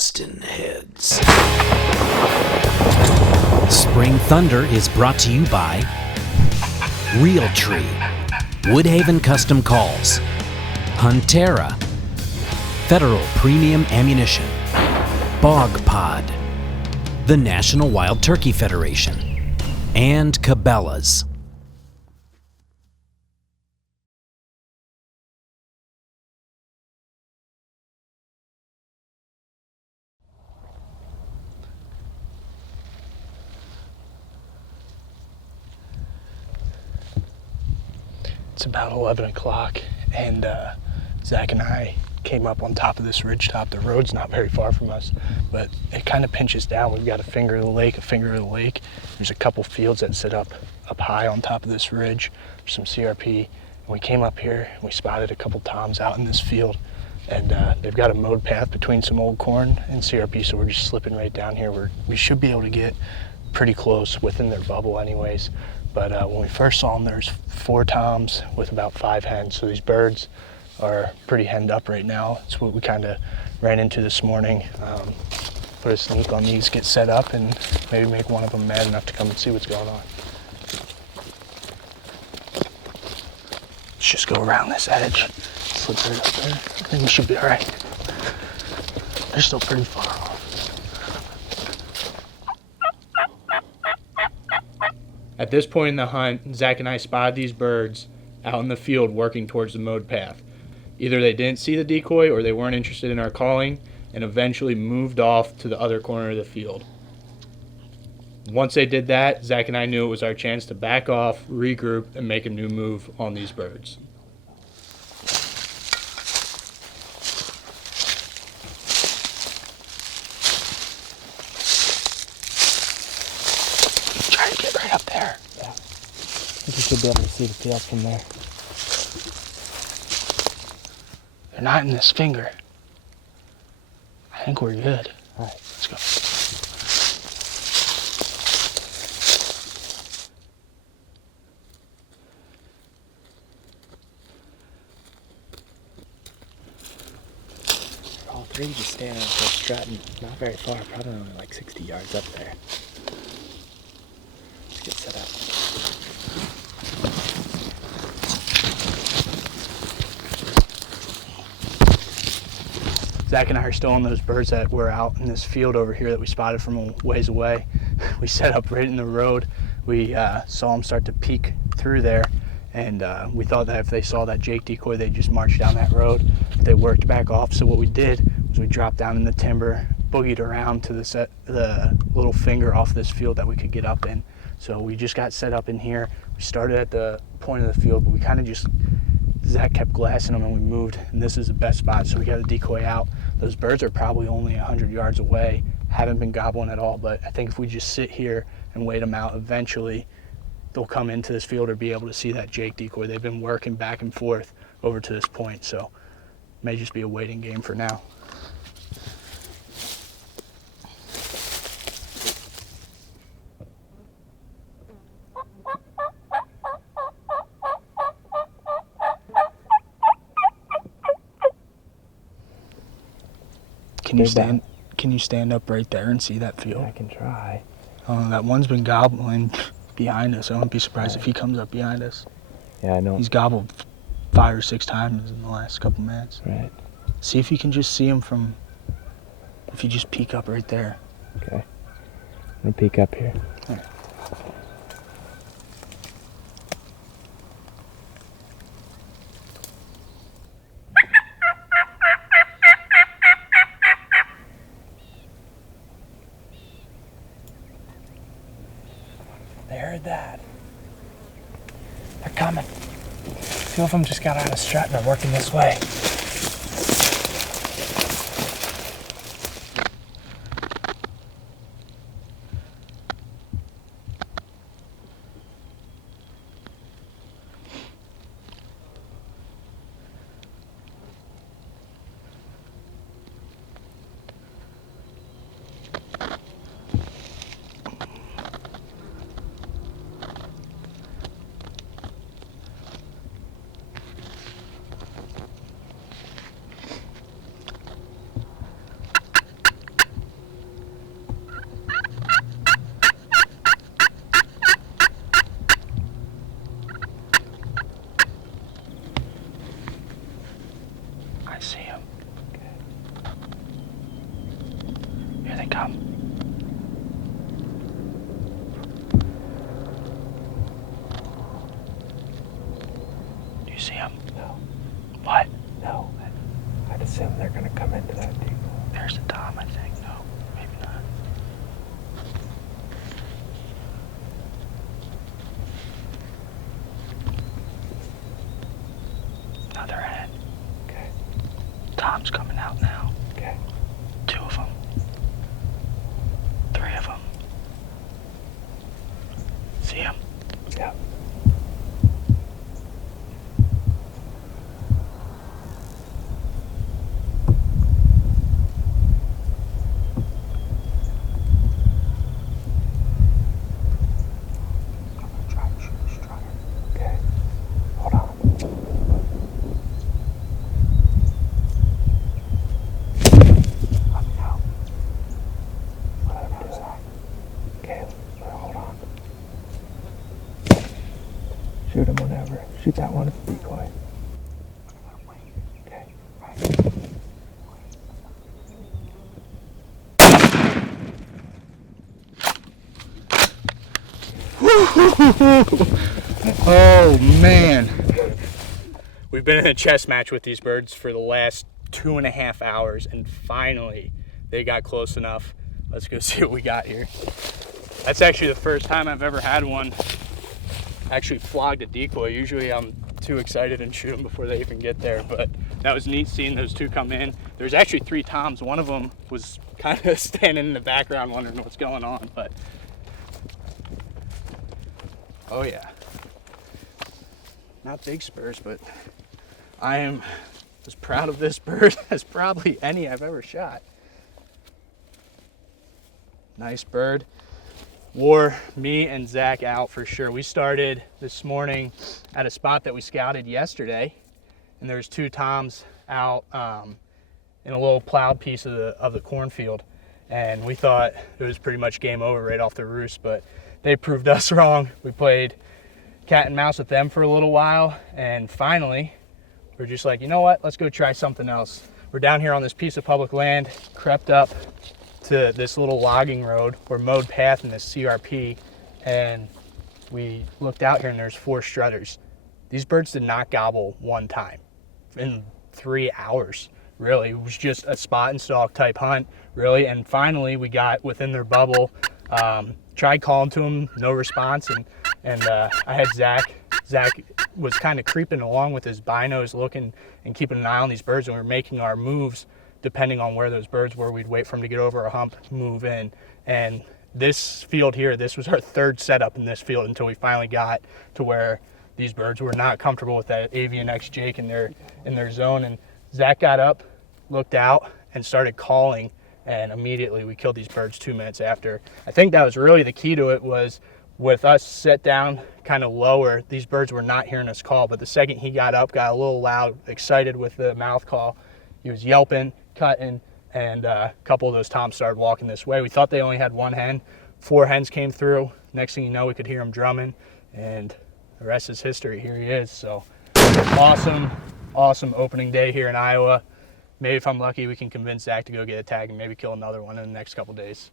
bustin' heads. Spring Thunder is brought to you by Realtree, Woodhaven Custom Calls, Huntera, Federal Premium Ammunition, Bog Pod, the National Wild Turkey Federation, and Cabela's. It's about 11 o'clock, and Zach and I came up on top of this ridgetop. The road's not very far from us, but it kind of pinches down. We've got a finger of the lake, a finger of the lake. There's a couple fields that sit up high on top of this ridge. There's some CRP, and we came up here and we spotted a couple toms out in this field, and they've got a mowed path between some old corn and CRP, so we're just slipping right down here. We should be able to get pretty close within their bubble anyways. But when we first saw them, there's 4 toms with about 5 hens. So these birds are pretty henned up right now. It's what we kind of ran into this morning. Put a sneak on these, get set up, and maybe make one of them mad enough to come and see what's going on. Let's just go around this edge. Slip right up there. I think we should be all right. They're still pretty far off. At this point in the hunt, Zach and I spotted these birds out in the field working towards the mowed path. Either they didn't see the decoy or they weren't interested in our calling and eventually moved off to the other corner of the field. Once they did that, Zach and I knew it was our chance to back off, regroup, and make a new move on these birds. Try to get right up there. Yeah. I think you should be able to see the field from there. They're not in this finger. I think we're good. All right, let's go. All 3 just standing up there strutting, not very far, probably only like 60 yards up there. Let's get set up. Zach and I are still on those birds that were out in this field over here that we spotted from a ways away. We set up right in the road. We saw them start to peek through there, and we thought that if they saw that Jake decoy, they'd just march down that road. They worked back off, so what we did was we dropped down in the timber, boogied around to the little finger off this field that we could get up in. So we just got set up in here. We started at the point of the field, but we kind of just, Zach kept glassing them and we moved, and this is the best spot, so we got a decoy out. Those birds are probably only 100 yards away, haven't been gobbling at all, but I think if we just sit here and wait them out, eventually they'll come into this field or be able to see that Jake decoy. They've been working back and forth over to this point, so it may just be a waiting game for now. Can you stand up right there and see that field? Yeah, I can try. That one's been gobbling behind us. I wouldn't be surprised if he comes up behind us. Yeah, I know. He's gobbled 5 or 6 times in the last couple minutes. Right. See if you can just see him from, if you just peek up right there. Okay. I'm gonna peek up here. All right. They heard that. They're coming. 2 of them just got out of strut and are working this way. they come. Do you see them? No. What? No. I'd assume they're gonna come into that decoy. There's a tom, I think. No, maybe not. Another hen. Okay. Tom's coming out now. Okay. 2 of them. 3 of them. See him? Yeah. Okay. Hold on. I'm out. Let him do that. Okay, hold on. Shoot him whenever. Shoot that one at the decoy. Okay. Oh man. We've been in a chess match with these birds for the last 2.5 hours, and finally they got close enough. Let's go see what we got here. That's actually the first time I've ever had one actually flogged a decoy. Usually I'm too excited and shoot them before they even get there, but that was neat seeing those 2 come in. There's actually 3 toms. One of them was kind of standing in the background wondering what's going on, but oh yeah. Not big spurs, but I am as proud of this bird as probably any I've ever shot. Nice bird. Wore me and Zach out for sure. We started this morning at a spot that we scouted yesterday, and there's 2 toms out in a little plowed piece of the cornfield, and we thought it was pretty much game over right off the roost, but they proved us wrong. We played cat and mouse with them for a little while, and finally we're just like, you know what, let's go try something else. We're down here on this piece of public land, crept up to this little logging road or mowed path in this CRP, and we looked out here and there's 4 strutters. These birds did not gobble one time in 3 hours, really. It was just a spot and stalk type hunt, really, and finally we got within their bubble. Tried calling to him, no response, and I had Zach. Zach was kind of creeping along with his binos, looking and keeping an eye on these birds, and we were making our moves depending on where those birds were. We'd wait for them to get over a hump, move in, and this field here, this was our 3rd setup in this field until we finally got to where these birds were not comfortable with that avian X Jake in their zone, and Zach got up, looked out, and started calling. And immediately we killed these birds 2 minutes after. I think that was really the key to it, was with us set down kind of lower, these birds were not hearing us call. But the second he got up, got a little loud, excited with the mouth call, he was yelping, cutting, and a couple of those toms started walking this way. We thought they only had 1 hen. 4 hens came through. Next thing you know, we could hear them drumming, and the rest is history. Here he is. So awesome opening day here in Iowa. Maybe if I'm lucky, we can convince Zach to go get a tag and maybe kill another one in the next couple days.